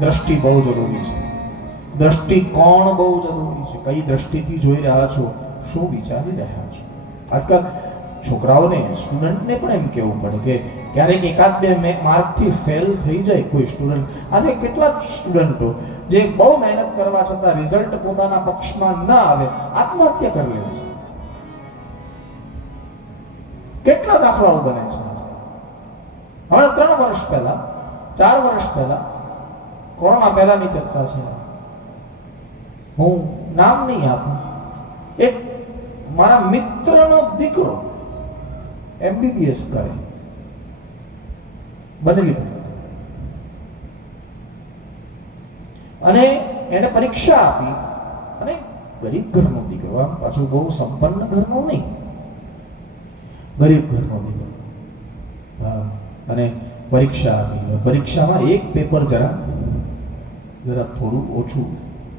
દ્રષ્ટિ બહુ જરૂરી છે. દ્રષ્ટિકોણ બહુ જરૂરી છે? કઈ દ્રષ્ટિથી જોઈ રહ્યા છો? શું વિચારી રહ્યા છો? આજકાલ છોકરાઓને, સ્ટુડન્ટને પણ એમ કહેવું પડે કે ક્યારેક એકાદ બે માર્કથી ફેલ થઈ જાય કોઈ સ્ટુડન્ટ. આજે કેટલાક સ્ટુડન્ટો જે બહુ મહેનત કરવા છતાં રિઝલ્ટ પોતાના પક્ષમાં ન આવે, આત્મહત્યા કરી લે છે. કેટલા દાખલાઓ બને છે? હમણાં ત્રણ વર્ષ પહેલા, ચાર વર્ષ પહેલા કોરોના પહેલાની ચર્ચા છે? હું નામ નહીં આપું. એક મારા મિત્રનો દીકરો એમબીબીએસ કરે. બનેલી અને એને પરીક્ષા આપી. અને ગરીબ ઘરનો દીકરો, આમ પાછું બહુ સંપન્ન ઘરનો નહીં. ગરીબ ઘરનો દીકરો. હા, અને પરીક્ષા આપી. પરીક્ષામાં એક પેપર જરા જરા થોડું ઓછું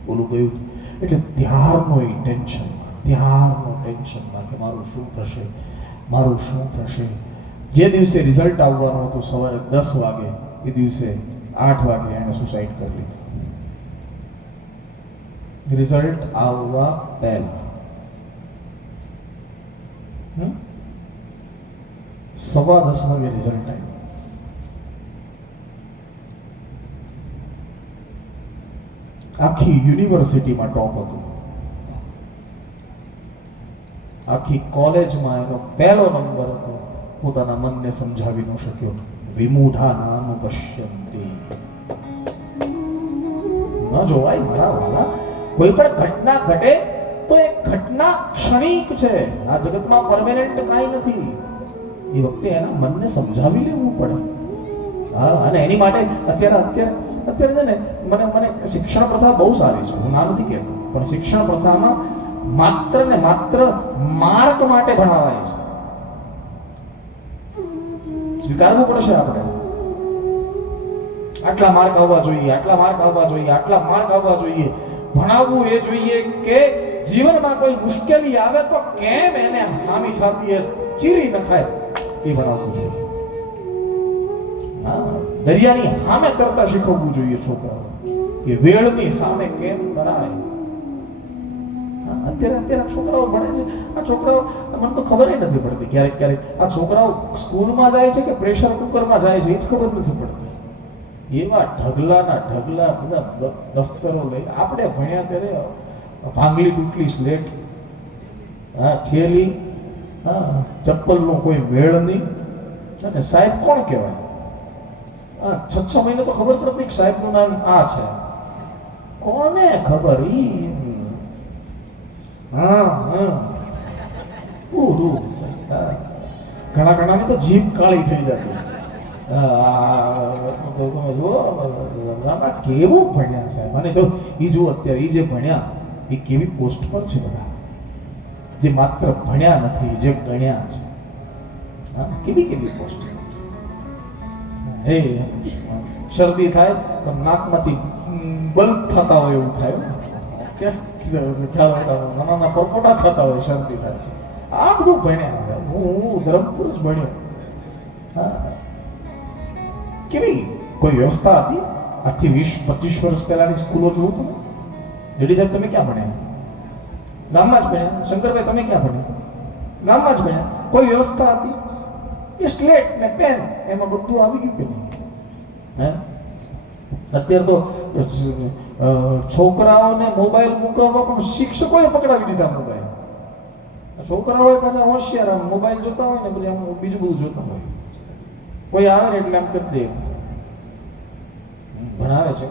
ઓલું ગયું એટલે ત્યારનો એ ટેન્શનમાં ત્યારનો ટેન્શનમાં કે મારું શું થશે, મારું શું થશે. જે દિવસે રિઝલ્ટ આવવાનું હતું સવારે દસ વાગે, એ દિવસે આઠ વાગે એણે સુસાઇડ કરી લીધું. રિઝલ્ટ આવવા પહેલા? સવા દસ વાગે રિઝલ્ટ આવ્યું. આખી યુનિવર્સિટીમાં ટોપ હતો. આખી કોલેજમાં એનો પહેલો નંબર હતો. પોતાના મનને સમજાવી ન શક્યો. વિમૂઢા નામ પશ્યંતી. ન જોવાય મારા વાલા. કોઈ પણ ઘટના ઘટે તો એ ઘટના ક્ષણિક છે. આ જગતમાં પરમેનન્ટ કાંઈ નથી. એ વખતે એના મનને સમજાવી લેવું પડે. હા, અને એની માટે અત્યારે અત્યારે અત્યારે છે ને, મને મને શિક્ષણ પ્રથા બહુ સારી છે. હું ના નથી કહેતો. પણ શિક્ષણ પ્રથામાં માત્ર ને માત્ર માર્ક માટે ભણાવાય છે. સ્વીકારવું પડશે આપણે. આટલા માર્ક આવવા જોઈએ, આટલા માર્ક આવવા જોઈએ, આટલા માર્ક આવવા જોઈએ. ભણાવવું એ જોઈએ કે જીવનમાં કોઈ મુશ્કેલી આવે તો કેમ એને હામી સાથીએ ચીરી નખાય એ ભણાવવું જોઈએ. દરિયાની સામે તરતા શીખવવું જોઈએ છોકરાઓ. કે વેળની સામે કેમ તરાય અત્યારે અત્યારે છોકરાઓ ભણે છે. આ છોકરાઓ, મને તો ખબર નથી પડતી ક્યારેક ક્યારેક. આ છોકરાઓ સ્કૂલમાં જાય છે કે પ્રેશર કુકરમાં જાય છે એ જ ખબર નથી પડતી. એવા ઢગલાના ઢગલા બધા દફતરો લઈ આપણે ભણ્યા ત્યારે ભાંગલી તૂટલી સ્લેટ, હા, થેલી, હા, ચપ્પલનો કોઈ વેળ નહીં. અને સાહેબ કોણ કહેવાય? છ છ મહિને તો ખબર પડતી કે સાહેબનું નામ આ છે. કોને ખબર? ઈ હા હા. પૂરું હા. ઘણા ઘણાની તો જીભ કાળી થઈ જતી. તો તમે જુઓ આમાં કેવું ભણ્યા સાહેબ. અને તો એ જુઓ અત્યારે એ જે ભણ્યા એ કેવી પોસ્ટ પર છે બધા. જે માત્ર ભણ્યા નથી, જે ગણ્યા છે. કેવી કેવી પોસ્ટ? એ, શરદી થાય તો નાકમાંથી બલ્બ થતા હોય એવું થાય નાના પરપોટા થતા હોય શરદી થાય. આ બધું ભણ્યા હું હું ધરમપુર જ ભણ્યો. કેવી? કોઈ વ્યવસ્થા હતી? આજથી વીસ, પચીસ વર્ષ પહેલાની સ્કૂલો જોવું તમે? લેડી સાહેબ, તમે ક્યાં ભણ્યા? ગામમાં જ ભણ્યા. શંકરભાઈ, તમે ક્યાં ભણ્યા? ગામમાં જ ભણ્યા. કોઈ વ્યવસ્થા હતી? એ સ્લેટ ને પેન, એમાં બધું આવી ગયું કે? હે? અત્યારે તો છોકરાઓને મોબાઈલ મૂકવામાં પણ શિક્ષકોએ પકડાવી દીધા મોબાઈલ છોકરાઓએ પાછા હોશિયાર, આમ મોબાઈલ જોતા હોય ને પછી આમ બીજું બધું જોતા હોય. કોઈ આવે ને એટલે આમ કરી દે. ભણાવે છે.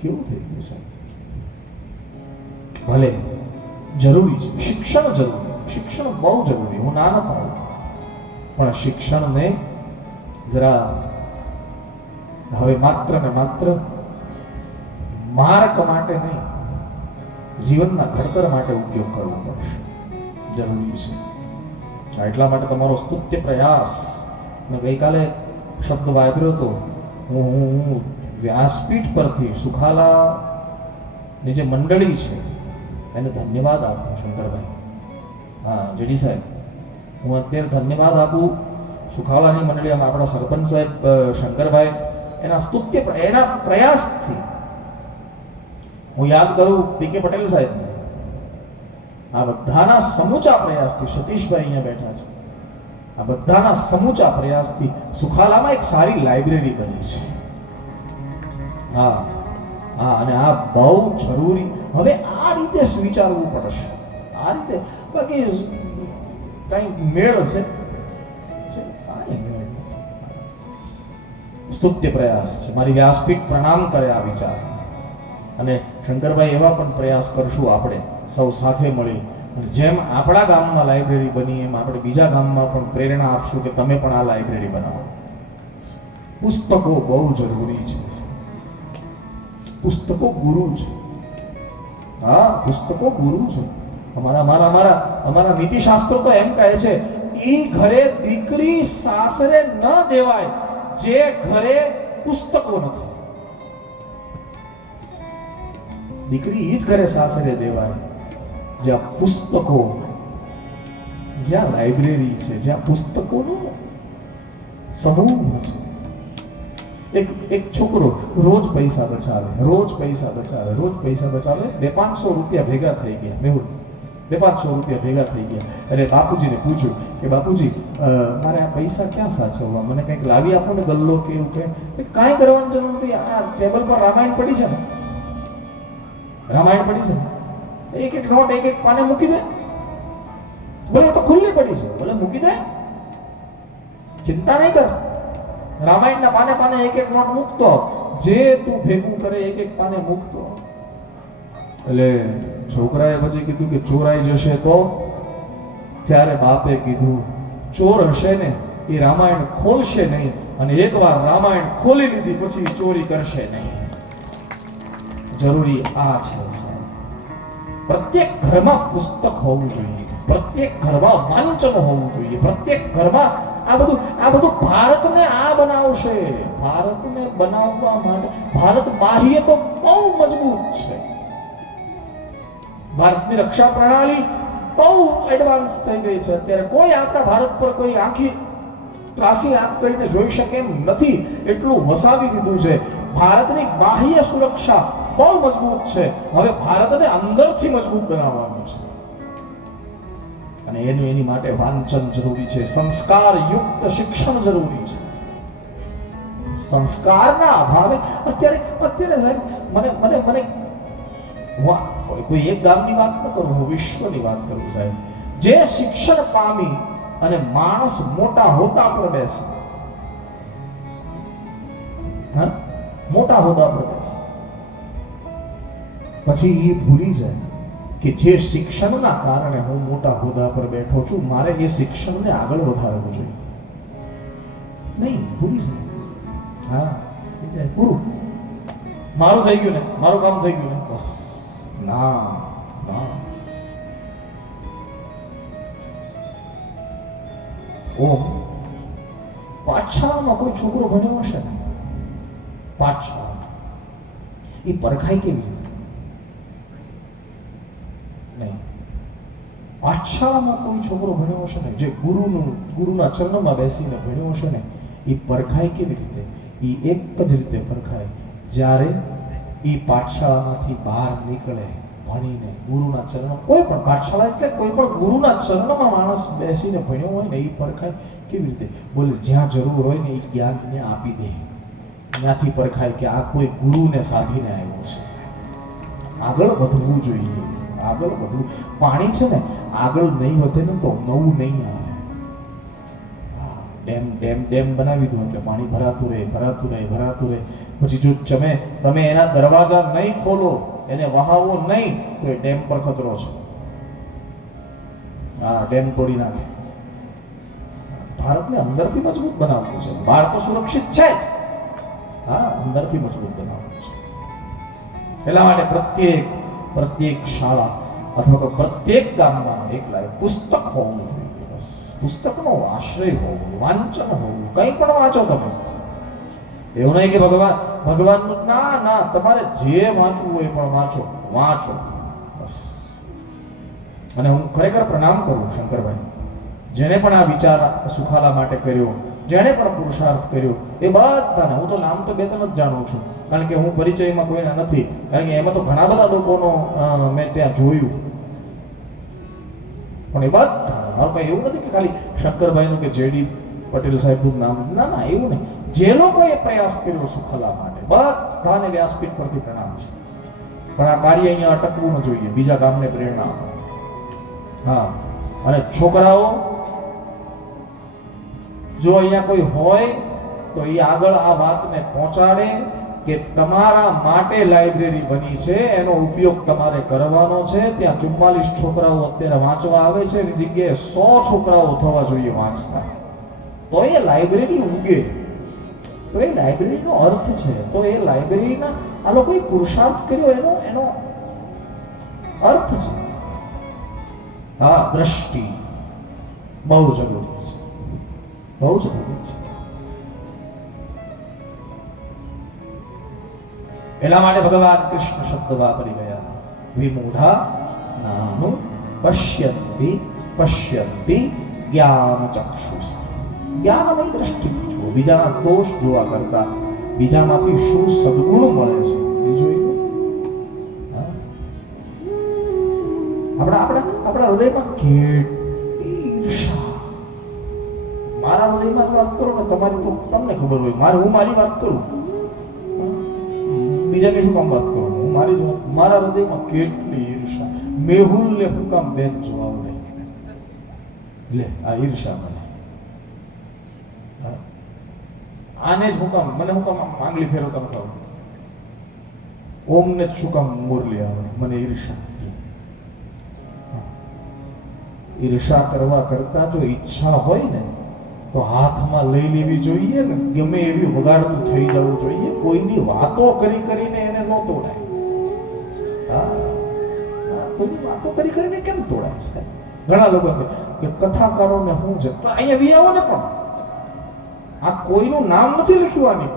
કેવું થઈ ગયું સાહેબ? ભલે, જરૂરી છે. શિક્ષણ જરૂરી, શિક્ષણ બહુ જરૂરી. હું ના ના પાડું પણ શિક્ષણને જરા હવે માત્ર ને માત્ર માર્ક માટે નહીં, જીવનના ઘડતર માટે ઉપયોગ કરવો પડશે. જરૂરી છે એટલા માટે તમારો સ્તુત્ય પ્રયાસ. મેં ગઈકાલે શબ્દ વાપર્યો હતો, હું હું હું વ્યાસપીઠ પરથી સુખાલાની જે મંડળી છે, એને ધન્યવાદ આપું શંકરભાઈ. હા, જેડી સાહેબ, હું અત્યારે ધન્યવાદ આપું સુખાલાની મંડળીમાં આપણા સરપંચ સાહેબ શંકરભાઈ, એના સ્તુત્ય એના પ્રયાસથી હું યાદ કરું પી કે પટેલ સાહેબ આ બધાના સમૂચા પ્રયાસથી સતીશભાઈ અહીંયા બેઠા છે. આ બધાના સમૂચા પ્રયાસથી સુખાલામાં એક સારી લાઇબ્રેરી બની છે. હા હા, અને આ બહુ જરૂરી. હવે આ રીતે વિચારવું પડશે. આ રીતે બાકી કઈ મેળ છે? સ્તુત્ય પ્રયાસ છે. મારી વ્યાસપીઠ પ્રણામ કરે આ વિચાર. અને શંકરભાઈ એવા પણ પ્રયાસ કરશું આપણે, સૌ સાથે મળી. જેમ આપણા ગામમાં લાઇબ્રેરી બની, એમ આપણે બીજા ગામમાં પણ પ્રેરણા આપશું કે તમે પણ આ લાઇબ્રેરી બનાવો. પુસ્તકો બહુ જરૂરી છે. પુસ્તકો ગુરુ છે. હા, પુસ્તકો ગુરુ છે. અમારા અમારા અમારા અમારા નીતિશાસ્ત્રો તો એમ કહે છે, ઈ ઘરે દીકરી સાસરે ન દેવાય. જે ઘરે પુસ્તકો નથી. દીકરી એ જ ઘરે સાસરે દેવાય. જ્યાં પુસ્તકો જ્યાં લાઇબ્રેરી છે, જ્યાં પુસ્તકોનો સમૂહ છે. એક એક છોકરો રોજ પૈસા બચાવે, રોજ પૈસા બચાવે, રોજ પૈસા બચાવે. બે પાંચસો રૂપિયા ભેગા થઈ ગયા. મેહુલ, બે પાંચસો રૂપિયા ભેગા થઈ ગયા. અને બાપુજીને પૂછ્યું કે બાપુજી મારે આ પૈસા ક્યાં સાચવવા? મને કંઈક લાવી આપો ને ગલ્લો કે એવું કે કાંઈ કરવાની જરૂર નથી. આ ટેબલ પર રામાયણ પડી છે ને? રામાયણ પડી છે એક એક નોટ, એક એક પાને મૂકી દે. બોલે તો ખુલ્લી પડી છે. બોલે મૂકી દે. ચિંતા નહીં કર. રામાયણના પાને પાને એક એક નોટ મૂકતો. જે તું ભેગું કરે, એક એક પાને મૂકતો. એટલે છોકરાએ પછી કીધું કે ચોરાઈ જશે તો? ત્યારે બાપે કીધું ચોર હશે ને એ રામાયણ ખોલશે નહીં અને એકવાર રામાયણ ખોલી લીધી પછી ચોરી કરશે નહીં. જરૂરી આ છે પ્રત્યેક ઘરમાં પુસ્તક હોવું જોઈએ, પ્રત્યેક ઘરમાં વાંચન હોવું જોઈએ, પ્રત્યેક ઘરમાં આ બધું આ બધું ભારતને આ બનાવશે. ભારતને બનાવવા માટે ભારત બાહ્ય તો બહુ મજબૂત છે. ભારતની રક્ષા પ્રણાલી બહુ એડવાન્સ થઈ ગઈ છે. અત્યારે કોઈ આપણા ભારત પર કોઈ આખી ત્રાસી આંખ કરીને જોઈ શકે એમ નથી એટલું વસાવી દીધું છે. ભારતની બાહ્ય સુરક્ષા બહુ મજબૂત છે. હવે ભારતને અંદરથી મજબૂત બનાવવાનું છે. અને એનું એની માટે વાંચન જરૂરી છે. સંસ્કાર યુક્ત શિક્ષણ જરૂરી છે. સંસ્કારના અભાવે અત્યારે અત્યારે સાહેબ, મને મને મને હું કોઈ- એક ગામની વાત ન કરું, હું વિશ્વની વાત કરું સાહેબ. જે શિક્ષણ પામી અને માણસ મોટા હોતા પર બેસે મોટા હોદા પર બેસે. પછી એ ભૂલી જાય કે જે શિક્ષણના કારણે હું મોટા હોદા પર બેઠો છું, મારે એ શિક્ષણને આગળ વધારવું જોઈએ. નહીં, ભૂલી જાય. હા પૂરું. મારું થઈ ગયું ને? મારું કામ થઈ ગયું ને? બસ. ના ના. પાઠશાળામાં કોઈ છોકરો ભણ્યો હશે ને? પાછા એ પરખાય કેવી રીતે? નહીં. પાછામાં કોઈ છોકરો ભણ્યો હશે ને? જે ગુરુનું, ગુરુના ચરણમાં બેસીને ભણ્યો હશે ને? એ પરખાય કેવી રીતે? એ એક જ રીતે પરખાય. જ્યારે એ પાઠશાળામાંથી બહાર નીકળે, ભણીને, ગુરુના ચરણ કોઈ પણ પાઠશાળા એટલે કોઈ પણ ગુરુના ચરણમાં માણસ બેસીને ભણ્યો હોય ને એ પરખાય કેવી રીતે? બોલે, જ્યાં જરૂર હોય ને એ જ્ઞાનને આપી દે. ત્યાંથી પરખાય કે આ કોઈ ગુરુને સાધીને આવ્યો છે આગળ વધવું જોઈએ. આગળ વધવું. પાણી છે ને, આગળ નહીં વધે ને, તો નવું નહીં આવે. ડેમ ડેમ ડેમ બનાવી દો એટલે પાણી ભરાતું રહે ભરાતું રહે ભરાતું રહે. પછી જો તમે તમે એના દરવાજા નહીં ખોલો, એને વહાવો નહીં, તો એ ડેમ પર ખતરો છે. હા ડેમ તોડી નાખે. ભારતને અંદરથી મજબૂત બનાવવું છે. બહાર તો સુરક્ષિત છે જ. હા, અંદરથી મજબૂત બનાવવું છે. એટલા માટે પ્રત્યેક પ્રત્યેક શાળા અથવા તો પ્રત્યેક ગામમાં એક લાયક પુસ્તક હોવું જોઈએ. બસ. પુસ્તકનો આશ્રય હોવો, વાંચન હોવું, કંઈ પણ વાંચો તમે. એવું નહીં કે ભગવાન ભગવાનનું ના ના તમારે જે વાંચવું હોય પણ વાંચો વાંચો. બસ. અને હું ખરેખર પ્રણામ કરું શંકરભાઈ. જેને પણ આ વિચાર સુખાલા માટે કર્યો, જેણે પણ પુરુષાર્થ કર્યો, એ બધાને, હું તો નામ તો બે ત્રણ જ જાણું છું, કારણ કે હું પરિચયમાં કોઈના નથી, કારણ કે એમાં તો ઘણા બધા લોકોનો મેં ત્યાં જોયું. પણ એ બધા મારું કઈ એવું નથી કે ખાલી શંકરભાઈનું કે જેડી પટેલ સાહેબનું નામ, ના ના, એવું નહીં. જે લોકોએ પ્રયાસ કર્યો સુખલા માટે, બધાને વ્યાસપીઠ પરથી પ્રણામ છે. પણ આ કાર્ય અહીંયા અટકવું ન જોઈએ, બીજા કામને પ્રેરણા. હા, અને છોકરાઓ, જો અહીંયા કોઈ હોય, તો એ આગળ આ વાતને પહોંચાડે કે તમારા માટે લાઇબ્રેરી બની છે, એનો ઉપયોગ તમારે કરવાનો છે. ત્યાં ચુમ્માલીસ છોકરાઓ અત્યારે વાંચવા આવે છે, એની જગ્યાએ સો છોકરાઓ થવા જોઈએ વાંચતા. તો એ લાઇબ્રેરી ઉગે તો એ લાઇબ્રેરીનો અર્થ છે. તો એ લાઇબ્રેરીના આ લોકોએ પુરુષાર્થ કર્યો, એનો એનો અર્થ છે. હા, દ્રષ્ટિ. બહુ જરૂરી છે. બહુ જરૂરી છે. એના માટે ભગવાન કૃષ્ણ શબ્દ વાપરી ગયા. વિમૂઢા નાનું પશ્યંતિ પશ્યંતિ જ્ઞાન ચક્ષુષ જ્ઞાનમય દ્રષ્ટિથી જુઓ. બીજાના દોષ જોવા કરતા બીજામાંથી શું સદગુણ મળે છે જોઈ આપણા આપણા આપણા હૃદયમાં કેટલી ઈર્ષા. મારા હૃદયમાં વાત કરો ને તમારી તો તમને ખબર હોય. મારે હું મારી વાત કરું? બીજાની શું કામ વાત કરું હું મારી જ મારા હૃદયમાં કેટલી ઈર્ષા. મેહુલ ને હું કામ બેન જવાબ લે લે, આ ઈર્ષા મને હા. આને જ હુકમ મને હુકમ આંગળી ફેરવતા નથી આવડતું ઓમને જ શું કામ મુરલી આવે? મને ઈર્ષા. ઈર્ષા કરવા કરતા જો ઈચ્છા હોય ને તો હાથમાં લઈ લેવી જોઈએ ને. ગમે એવી વગાડતું થઈ જવું જોઈએ. કોઈની વાતો કરી કરીને એને ન તોડાય. હા. હા, કોઈની વાતો કરી કરીને કેમ તોડાય? ઘણા લોકો કે કથાકારોને શું છે તો અહીંયા વી આવો ને પણ. આ કોઈનું નામ નથી લખ્યું આની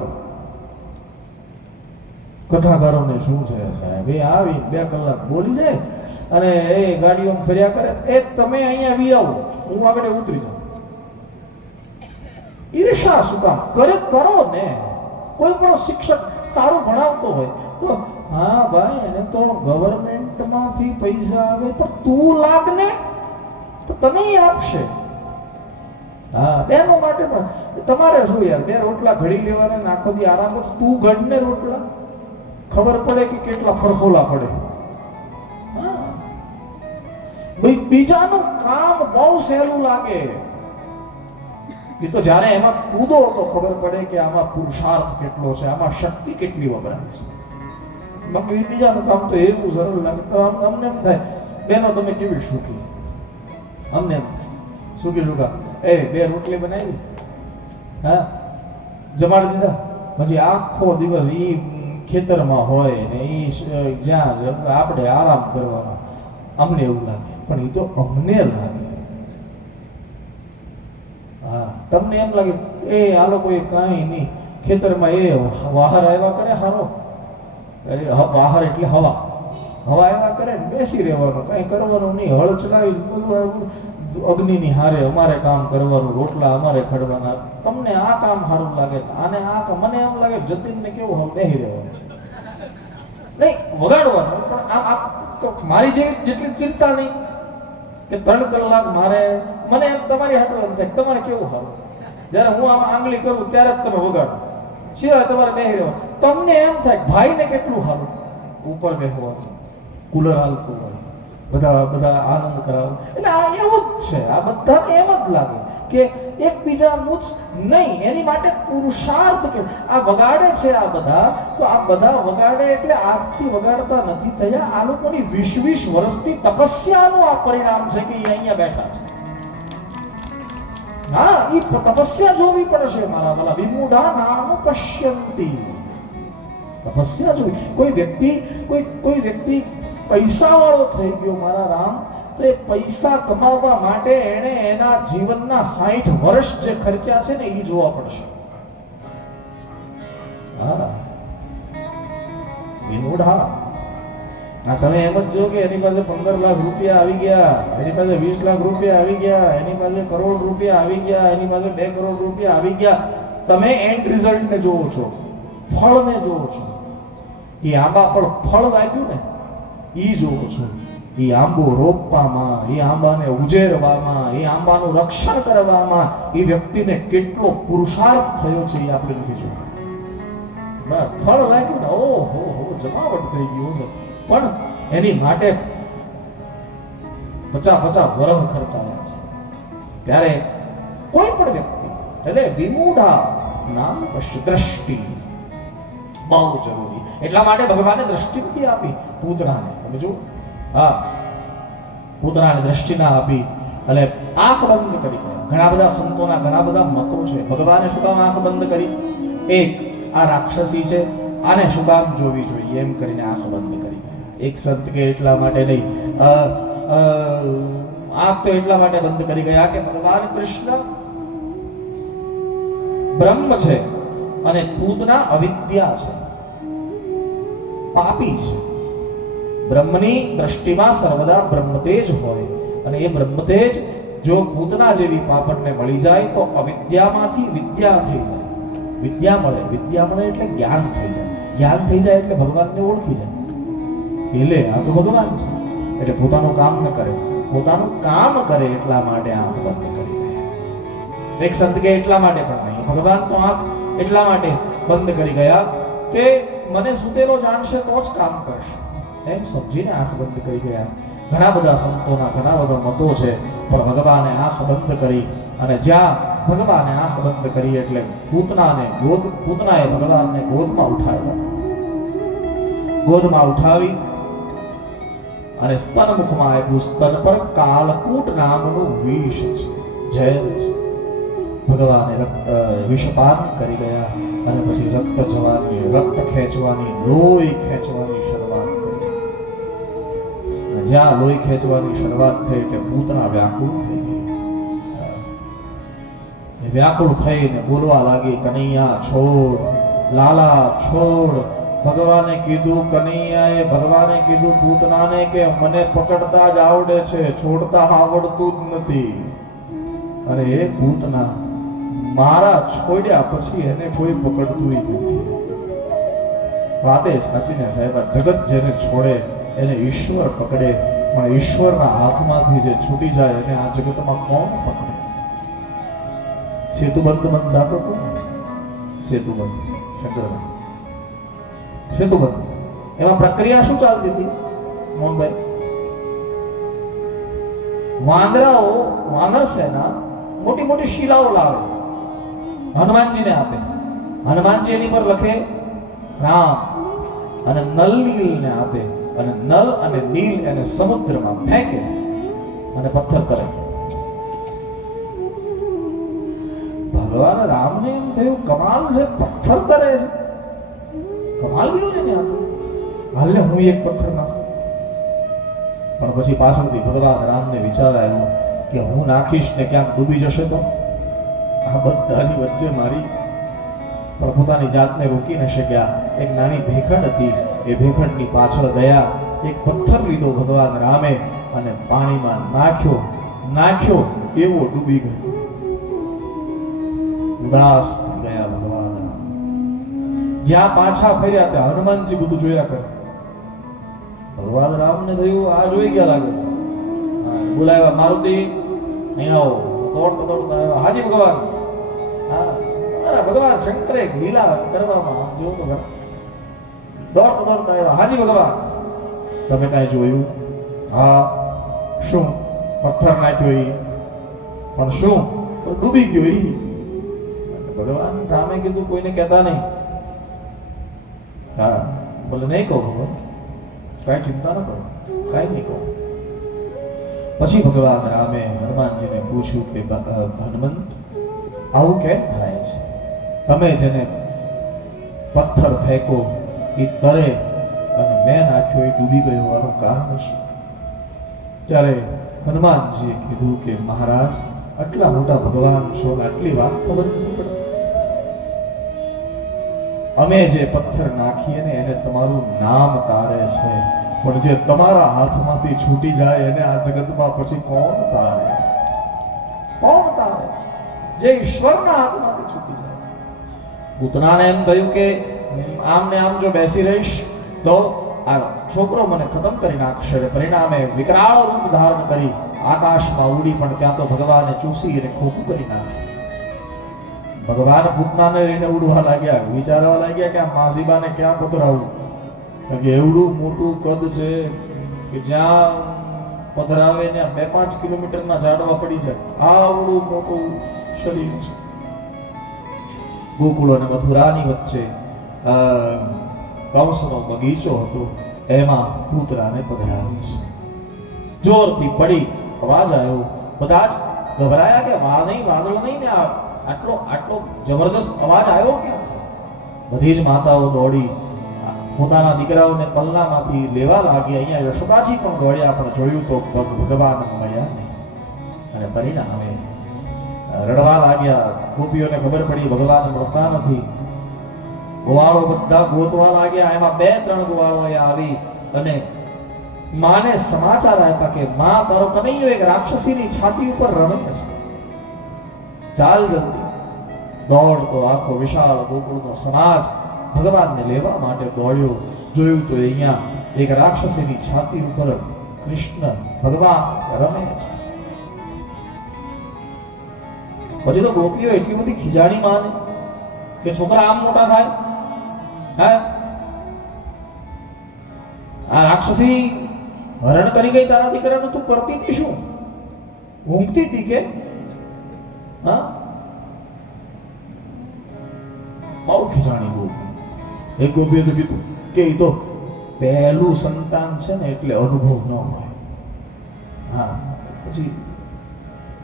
કથાકારોને શું છે સાહેબ? એ આવી બે કલાક બોલી જાય અને એ ગાડીઓમાં ફર્યા કરે. એ તમે અહીંયા વી આવો હું આગળ ઉતરી જાઉં. ઈર્ષા શું કામ? કરે, કરો ને. કોઈ પણ શિક્ષક સારું ભણાવતો હોય તો, હા ભાઈ, એને તો ગવર્મેન્ટમાંથી પૈસા આવે, પણ તું લાગ ને તો તને આપશે. હા, બેનો માટે પણ. તમારે શું યાર, બે રોટલા ઘડી લેવાના ને આખો દી આરામ તું ઘડને રોટલા. ખબર પડે કે કેટલા ફરફોલા પડે. બીજાનું કામ બહુ સહેલું લાગે. એ તો જ્યારે એમાં કૂદો તો ખબર પડે કે આમાં પુરુષાર્થ કેટલો છે, આમાં શક્તિ કેટલી વપરાય છે. બાકી બીજાનું કામ તો એવું સરળ લાગે. તો આમ અમને એમ થાય, બેનો તમે કેવી સુખી? અમને એમ. થાય. સુખી સુખા એ, બે રોટલી બનાવી. હા? જમાડી દીધા. પછી આખો દિવસ ઈ ખેતરમાં હોય ને ઈ જ્યાં આપણે આરામ કરવાનો. અમને એવું લાગે. પણ એ તો અમને લાગે. હા, તમને એમ લાગે, એ, આ લોકોએ કાંઈ નહીં. ખેતરમાં એ વાહર આવ્યા કરે હારો. વાહર એટલે હવા. હવા આવ્યા કરે બેસી રહેવાનું. કાંઈ કરવાનું નહીં. હળ ચલાવી અગ્નિની હારે અમારે કામ કરવાનું, રોટલા અમારે ખડવાના. તમને આ કામ સારું લાગે આને આ મને એમ લાગે જતીનને કેવું હમ નહીં રહેવાનું. નહીં, વગાડવાનું, પણ આ મારી જેવી જેટલી ચિંતા નહીં કે ત્રણ કલાક મારે, મને એમ તમારી હાટું એમ થાય તમારે કેવું સારું? જ્યારે હું આમ આંગળી કરું ત્યારે જ તમે વગાડો. સિવાય તમારે બેહી રહ્યો તમને એમ થાય ભાઈને કેટલું સારું? ઉપર બેહવાનું. કુલર હાલતું હોય. બધા બધા આનંદ કરાવો. એટલે આ એવું જ છે. આ બધાને એમ જ લાગે કે એકબીજા જ નહીં, એની માટે પુરુષાર્થ કે આ વગાડે છે આ બધા. તો આ બધા વગાડે એટલે આજથી વગાડતા નથી થયા. આ લોકોની વીસ વીસ વર્ષથી તપસ્યાનું આ પરિણામ છે કે અહીંયા બેઠા છે. હા એ તપસ્યા જોવી પડશે મારા વાલા. વિમૂઢા નામ પશ્યંતી. તપસ્યા જોવી. કોઈ વ્યક્તિ કોઈ કોઈ વ્યક્તિ પૈસા વાળો થઈ ગયો મારા રામ, તો એ પૈસા કમાવવા માટે એણે એના જીવનના 60 વર્ષ જે ખર્ચ્યા છે ને એ જોવા પડશે. હા. આ તમે એમ જ જો કે એની પાસે પંદર લાખ રૂપિયા આવી ગયા, એની પાસે વીસ લાખ રૂપિયા આવી ગયા, એની પાસે કરોડ રૂપિયા આવી ગયા, એની પાસે બે કરોડ રૂપિયા આવી ગયા. તમે એન્ડ રિઝલ્ટને જોવો છો, ફળને જોવો છો. એ આબા પણ ફળ વાગ્યું ને એ જોઉં છું. એ આંબો રોપવામાં એ આંબાને ઉજેરવામાં એ આંબાનું રક્ષણ કરવામાં એ વ્યક્તિને કેટલો પુરુષાર્થ થયો છે એ આપણે નથી જોતા ફળ લાગ્યું ને ઓ હો, જમાવટ થઈ ગયું છે પણ એની માટે પચા પચા વરમ ખર્ચાયા છે. ત્યારે કોઈ પણ વ્યક્તિ એટલે વિમૂઢા નામ દ્રષ્ટિ બહુ જરૂરી. એટલા માટે ભગવાને દ્રષ્ટિ નથી આપી પૂતનાને જુઓ હા. પોતાના દ્રષ્ટિના આપી એટલે આંખ બંધ કરી ઘણા બધા સંતોના, ઘણા બધા મતો છે. ભગવાને શું કામ આંખ બંધ કરી? એક, આ રાક્ષસી છે. આને શું કામ જોવી જોઈએ? એમ કરીને આંખ બંધ કરી એક સંત કે એટલા માટે નહીં. આંખ તો એટલા માટે બંધ કરી ગયા કે ભગવાન કૃષ્ણ બ્રહ્મ છે અને ભૂતના અવિદ્યા છે. પાપી છે. બ્રહ્મની દ્રષ્ટિમાં સર્વદા બ્રહ્મતેજ હોય. અને એ બ્રહ્મતેજ જો પૂતના જેવી પાપટને મળી જાય, તો અવિદ્યામાંથી વિદ્યા થઈ જાય. વિદ્યા મળે. વિદ્યા મળે એટલે જ્ઞાન થઈ જાય. જ્ઞાન થઈ જાય એટલે ભગવાનને ઓળખી જાય. એટલે આ તો ભગવાન છે. એટલે પોતાનું કામ ન કરે. પોતાનું કામ કરે એટલા માટે આંખ બંધ કરી ગયા એક સંત કે એટલા માટે પણ નહીં. ભગવાન તો આંખ એટલા માટે બંધ કરી ગયા કે મને સુતેલો જાણશે તો જ કામ કરશે. એમ સમજીને આંખ બંધ કરી ગયા. ઘણા બધા સંતોના, ઘણા બધા મતો છે, પણ ભગવાને આંખ બંધ કરી અને જ્યાં ભગવાને આંખ બંધ કરી એટલે પૂતનાને ગોદ, પૂતનાએ ભગવાનને ગોદમાં ઉઠાવ્યા. ગોદમાં ઉઠાવી અને સ્તન મુખમાં આપ્યું, સ્તન પર કાલકૂટ નામનું વિષ છે ઝેર છે. ભગવાને રક્ત વિષપાન કરી ગયા અને પછી રક્ત જવાની, રક્ત ખેંચવાની, લોહી ખેંચવાની અને જ્યાં લોહી ખેંચવાની શરૂઆત થઈ એટલે પૂતના વ્યાકુળ થઈ ગઈ વ્યાકુળ થઈને બોલવા લાગી કનૈયા છોડ લાલા છોડ ભગવાને કીધું કનૈયાએ ભગવાને કીધું પૂતનાને કે મને પકડતા જ આવડે છે છોડતા આવડતું જ નથી અરે એ પૂતના મારા છોડ્યા પછી એને કોઈ પકડતું નથી વાતે સાચી ને સાહેબ જગત જેને છોડે એને ઈશ્વર પકડે. પણ ઈશ્વરના હાથમાંથી જે છૂટી જાય એને આ જગતમાં કોણ પકડે? સેતુબંધ બંધાતો હતો ને સેતુબંધ. શંકરભાઈ. સેતુબંધ. એમાં પ્રક્રિયા શું ચાલતી હતી? મોહનભાઈ. વાંદરાઓ, વાનર સેના મોટી મોટી શિલાઓ લાવે. હનુમાનજીને આપે. હનુમાનજી એની પર લખે, રામ. અને નલ નીલને આપે. અને નલ અને નીલ એને સમુદ્રમાં ફેંકે અને પથ્થર કરે. ભગવાન રામને એમ થયું, કમાલ છે, પથ્થર કરે છે. કમાલ કેવું છે ને હાલને હું એક પથ્થર નાખું. પણ પછી પાછળથી ભગવાન રામને વિચાર આવ્યો કે હું નાખીશ ને ક્યાંક ડૂબી જશે તો? આ બધાની વચ્ચે મારી પણ પોતાની જાતને રોકી ન શક્યા. એક નાની ભેખડ હતી એ ભેખડની પાછળ ગયા. એક પથ્થર લીધો ભગવાન રામે અને પાણીમાં નાખ્યો. નાખ્યો એવો ડૂબી ગયો. ઉદાસ ગયા ભગવાન જ્યાં પાછા ફર્યા ત્યાં હનુમાનજી બધું જોયા કરે. ભગવાન રામને થયું આ જોઈ ગયા લાગે છે. બોલાવ્યા, મારુતિ, અહીં આવો. દોડતો દોડતો આવ્યો હાજી ભગવાન. હા ભગવાન, શંકરે એક લીલા કરવામાં જો તો. દોડતા દોડતા આવ્યા. હાજી ભગવાન તમે કાંઈ જોયું? હા, શું? પથ્થર નાખ્યો એ પણ શું? તો ડૂબી ગયો ઈ. ભગવાન રામે કીધું, કોઈને કહેતા નહીં. હા, બોલે નહીં કહું ભગવાન કાંઈ ચિંતા ન કરો. કાંઈ નહીં કહો. પછી ભગવાન રામે હનુમાનજીને પૂછ્યું કે હનુમંત, આવું કેમ થાય છે? તમે જેને પથ્થર ફેંકો એ તરે અને મેં નાખ્યો એ ડૂબી ગયો હોવાનું કારણ શું? ત્યારે હનુમાનજીએ કીધું કે, મહારાજ, આટલા મોટા ભગવાન છો આટલી વાત ખબર નથી પડતી. અમે જે પથ્થર નાખીએ ને એને તમારું નામ તારે છે, પણ જે તમારા હાથમાંથી છૂટી જાય એને આ જગતમાં પછી કોણ તારે? કોણ તારે? જે ઈશ્વરના હાથમાંથી છૂટી જાય. પૂતનાને એમ કહ્યું કે આમ ને આમ જો બેસી રહીશ, તો આ છોકરો મને ખતમ કરી નાખશે. પરિણામે વિકરાળ રૂપ ધારણ કરી આકાશમાં ઉડી પણ ત્યાં તો ભગવાને ચૂસી અને ખોખું કરી નાખ્યું. ભગવાન ભૂતનાને લઈને ઉડવા લાગ્યા. વિચારવા લાગ્યા કે આ માસીબાને ક્યાં પધરાવું? કારણ કે એવડું મોટું કદ છે કે જ્યાં પધરાવે ને બે પાંચ કિલોમીટરના ઝાડવા પડી જાય. આવડું મોટું શરીર છે. ગોકુળ અને મથુરાની વચ્ચે કંસનો બગીચો હતો, એમાં પૂતરાને પધરાવી છે. જોરથી પડી, અવાજ આવ્યો, બધા જ ગભરાયા કે વા નહીં, વાદળ નહીં ને આ આટલો આટલો જબરજસ્ત અવાજ આવ્યો ક્યાંથી બધી જ માતાઓ દોડી, પોતાના દીકરાઓને પલ્લામાંથી લેવા લાગી. અહીંયા યશોદાજી પણ દોડ્યા, પણ જોયું તો ભગ- ભગવાન મળ્યા નહીં. અને પરિણામે રડવા લાગ્યા. ગોપીઓને ખબર પડી, ભગવાન મળતા નથી. ગોવાળો બધા ગોતવા લાગ્યા. એમાં બે, ત્રણ ગુવાળો આવી અને માને સમાચાર આપ્યા કે, માં, તારો કનૈયો એક રાક્ષસીની છાતી ઉપર રમે છે. ચાલ જલ્દી. દોડતો આખો વિશાળ ગોકુળનો સમાજ ભગવાનને લેવા માટે દોડ્યો. જોયું તો અહીંયા એક રાક્ષસીની છાતી ઉપર કૃષ્ણ ભગવાન રમે છે. પછી તો ગોપીઓ એટલી બધી ખીજાણી માને કે છોકરા આમ મોટા થાય? હે? આ રાક્ષસી હરણ કરી ગઈ, તારા દીકરાનું તું કરતી હતી શું? ઊંઘતી હતી કે? હા? બહુ ખીજાણી ગોપી. એક ગોપીએ તો કીધું, કે એ તો પહેલું સંતાન છે ને એટલે અનુભવ ન હોય. હા, પછી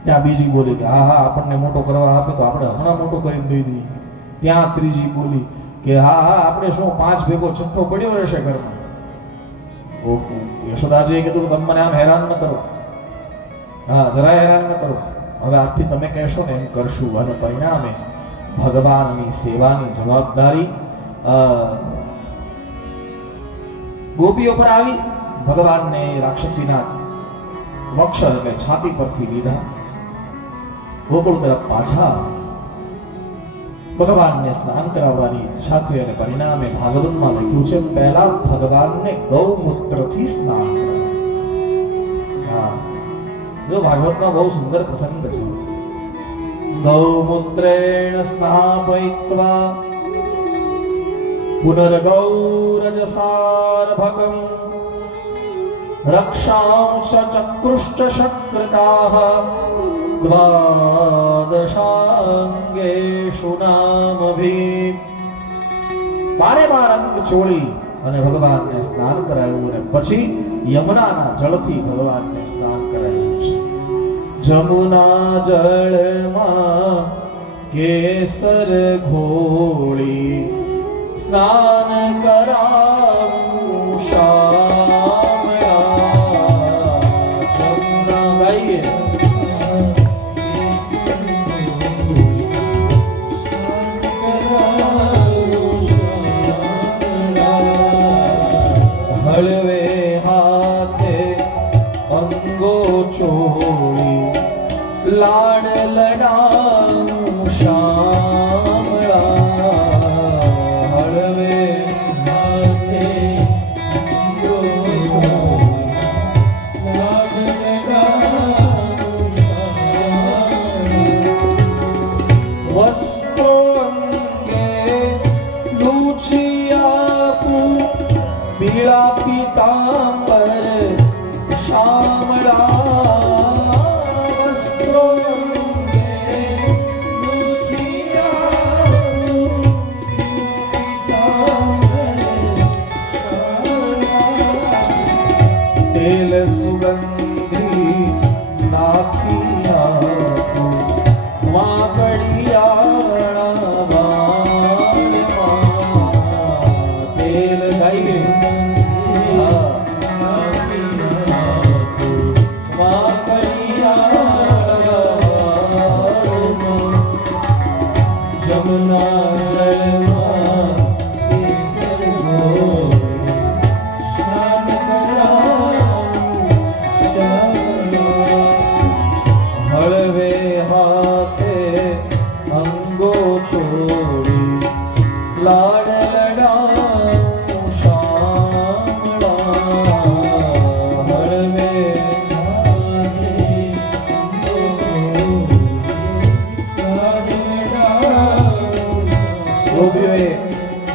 ત્યાં બીજી બોલી કે, હા હા, આપણને મોટો કરવા આપે તો આપણે હમણાં મોટો કરી દઈ દઈએ. ત્યાં ત્રીજી બોલી કે હા હા, આપણે શું પાંચ ભેગો છઠ્ઠો પડ્યો રહેશે ઘરમાં? યશોદાજીએ કીધું તમે મને આમ હેરાન ન કરો. હા, જરાય હેરાન ન કરો. હવે આજથી તમે કહેશો ને, એમ કરશું. અને પરિણામે ભગવાનની સેવાની જવાબદારી ગોપીઓ પર આવી. ભગવાનને રાક્ષસીના વક્ષ એટલે છાતી પરથી લીધા. ગોકુળ તરફ પાછા ભગવાનને સ્નાન કરાવવાની ઈચ્છા થઈ અને પરિણામે ભાગવતમાં લખ્યું છે, પહેલા ભગવાનને ગૌમૂત્રથી સ્નાન કરાવ્યું હા. જો ભાગવતમાં બહુ સુંદર પ્રસંગ છે. ગૌમૂત્રેણ સ્નાપયિત્વા પુનર્ગૌરજસાર્ભકમ રક્ષાંશ ચકૃષ્ટશક્રતાઃ દ્વાદશાંગેષુ નામભી બારે બાર અંગ ચોળી અને ભગવાનને સ્નાન કરાયું અને પછી યમુનાના જળથી ભગવાનને સ્નાન કરાવ્યું છે જમુના જળમાં કેસર ઘોળી સ્નાન કરાવું શામળા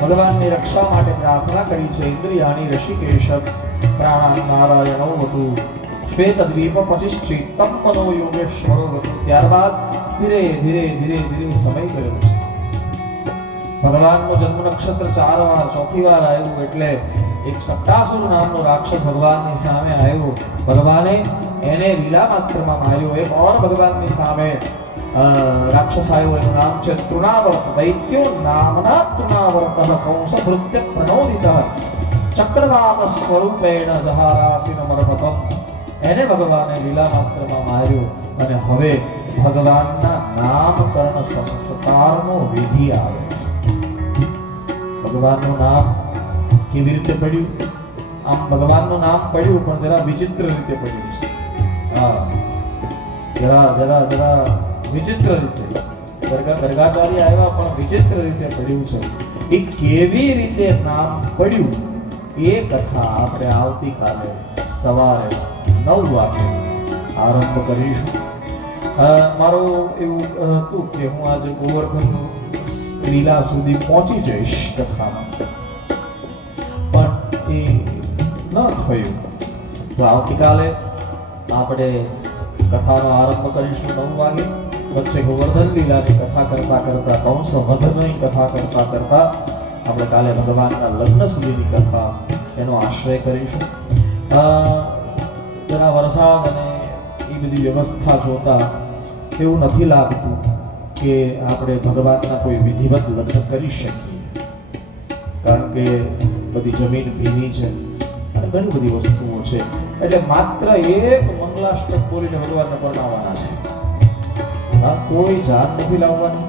ભગવાનની રક્ષા માટે પ્રાર્થના કરી છે ઇન્દ્રિયાની ઋષિકેશ પ્રાણા નારાયણો વતુ શ્વેત દ્વીપ પચિશ્ચિત તમ મનો યોગેશ્વરો વતુ. ત્યારબાદ ધીરે ધીરે ધીરે ધીરે સમય ગયો છે. ભગવાનનો જન્મ નક્ષત્ર ચાર વાર, ચોથી વાર આવ્યું એટલે એક સટ્ટાસુર નામનો રાક્ષસ ભગવાનની સામે આવ્યો. ભગવાને એને લીલા માત્રમાં માર્યો. એક ઓર ભગવાનની સામે રાક્ષસ આવ્યો નામ છે તૃણાવર્ત દૈત્યો નામના તૃણાવર્ત કૌંસ ભૃત્ય પ્રણોદિત ચક્રવાત સ્વરૂપેણ જહારાસિન મરપતમ એને ભગવાને લીલા માત્રમાં માર્યો અને હવે ભગવાનના નામકરણ સંસ્કારનો વિધિ આવે છે ભગવાનનું નામ કેવી રીતે પડ્યું આમ ભગવાનનું નામ પડ્યું પણ જરા વિચિત્ર રીતે પડ્યું છે હા જરા જરા જરા વિચિત્ર રીતે. ગરગા ગરગાચાર્ય આવ્યા, પણ વિચિત્ર રીતે પડ્યું છે. એ કેવી રીતે નામ પડ્યું? એ કથા આપણે આવતીકાલે સવારે નવ વાગે આરંભ કરીશું. મારું એવું હતું કે હું આજે ગોવર્ધન લીલા સુધી પહોંચી જઈશ કથામાં. પણ એ ન થયું. તો આવતીકાલે આપણે કથાનો આરંભ કરીશું નવ વાગે. વચ્ચે ગોવર્ધન લીલાની કથા કરતા કરતા કંસ વધનની કથા કરતા કરતા આપણે કાલે ભગવાનના લગ્ન સુધીની કથા એનો આશ્રય કરીશું. જરા વરસાદ અને એ બધી વ્યવસ્થા જોતા એવું નથી લાગતું કે આપણે ભગવાનના કોઈ વિધિવત લગ્ન કરી શકીએ. કારણ કે બધી જમીન ભીની છે અને ઘણી બધી વસ્તુઓ છે. એટલે માત્ર એક મંગલાષ્ટક પૂરીને ભગવાનને પરણાવવાના છે. હા, કોઈ જાન નથી લાવવાની.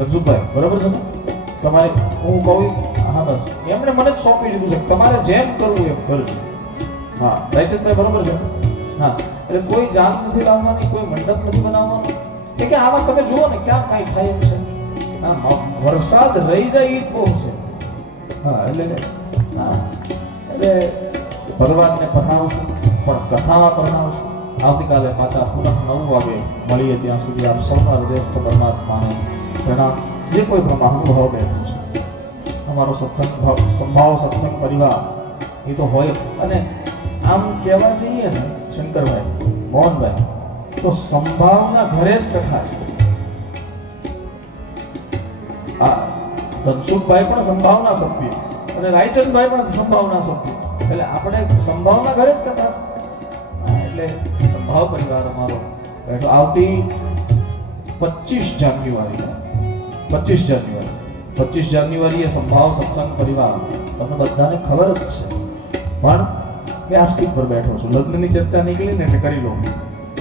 રજુભાઈ બરાબર છે તમારે, હું કહું, હા, બસ. એમણે મને જ સોંપી દીધું છે. તમારે જેમ કરવું એમ કરજો. હા, રાયચંદભાઈ, બરોબર છે હા, એટલે કોઈ જાન નથી લાવવાની, કોઈ મંડપ નથી બનાવવાનો. એટલે કે આમાં તમે જુઓ ને, ક્યાં કાંઈ થાય એમ છે. વરસાદ રહી જાય એ જ બહુ છે. હા, એટલે હા, એટલે ભગવાનને પરણાવશું પણ કથામાં પરણાવશું આવતીકાલે પાછા પુનઃ નવ વાગે મળીએ ત્યાં સુધી આપ સૌના હૃદયસ્થ પરમાત્માને પ્રણામ. જે કોઈ પ્રમાણ અનુભવ બેઠું છે, અમારો સત્સંગ ભાવ- સંભાવ સત્સંગ પરિવાર, એ તો હોય અને આમ કહેવા જઈએ ને, શંકરભાઈ, મોહનભાઈ, તો સંભાવના ઘરે જ કથા છે. આ ધનસુખભાઈ પણ સંભાવના સભ્ય, અને રાયચંદભાઈ પણ સંભાવના સભ્ય. એટલે આપણે સંભાવના ઘરે જ કથા છે. એટલે સંભાવ પરિવાર અમારો બેઠો. આવતી પચીસ જાન્યુઆરી પચીસ જાન્યુઆરી, પચીસ જાન્યુઆરીએ સંભાવ સત્સંગ પરિવાર. તમને બધાને ખબર જ છે. પણ વ્યાસપીઠ પર બેઠો છું. લગ્નની ચર્ચા નીકળી ને એટલે કરી લો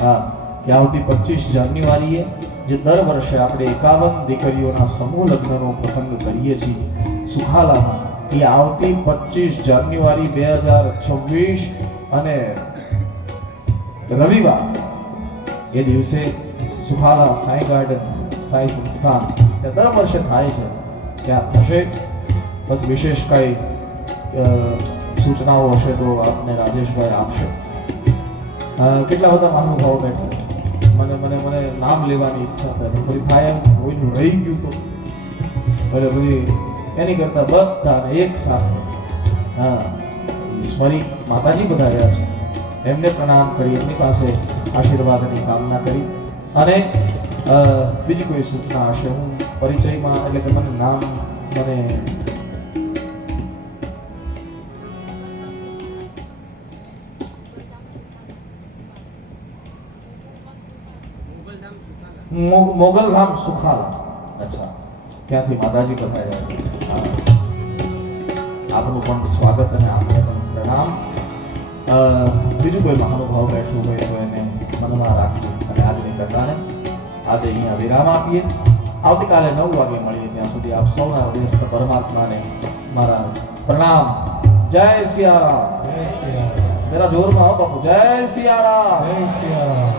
હા, કે આવતી પચીસ જાન્યુઆરીએ જે દર વર્ષે આપણે એકાવન દીકરીઓના સમૂહ લગ્નનો પ્રસંગ કરીએ છીએ, સુખાલામાં, એ આવતી પચીસ જાન્યુઆરી બે હજાર છવ્વીસ અને રવિવાર એ દિવસે સુખાલા સાંઈ ગાર્ડન સાંઈ સંસ્થાન તે દર વર્ષે થાય છે ત્યાં થશે બસ વિશેષ કઈ સૂચનાઓ હશે તો આપને રાજેશભાઈ આપશે કેટલા બધા મહાનુભાવો બેઠા છે મને મને મને નામ લેવાની ઈચ્છા થાય પછી થાય એમ કોઈનું રહી ગયું તો એટલે પછી એની કરતા બધાને એક સાથે હા સ્મરી માતાજી બધા રહ્યા છે એમને પ્રણામ કરી એમની પાસે આશીર્વાદની કામના કરી. અને અ, બીજી કોઈ સૂચના હશે? હું પરિચયમાં એટલે કે મને નામ મને મો- મોગલધામ સુખાલા. અચ્છા. ત્યાંથી માતાજી પધાર્યા છે. હા. આપનું પણ સ્વાગત અને આપને પણ પ્રણામ. અ, બીજું કોઈ મહાનુભાવ બેઠું હોય તો એને મનમાં રાખી અને આજની કથાને આજે અહીંયા વિરામ આપીએ. આવતીકાલે નવ વાગે મળીએ ત્યાં સુધી આપ સૌના હૃદયસ્થ પરમાત્માને મારા પ્રણામ. જય સિયારામ જય જરા જોરમાં હો બાપુ. જય સિયારામ જય શ્રી રામ.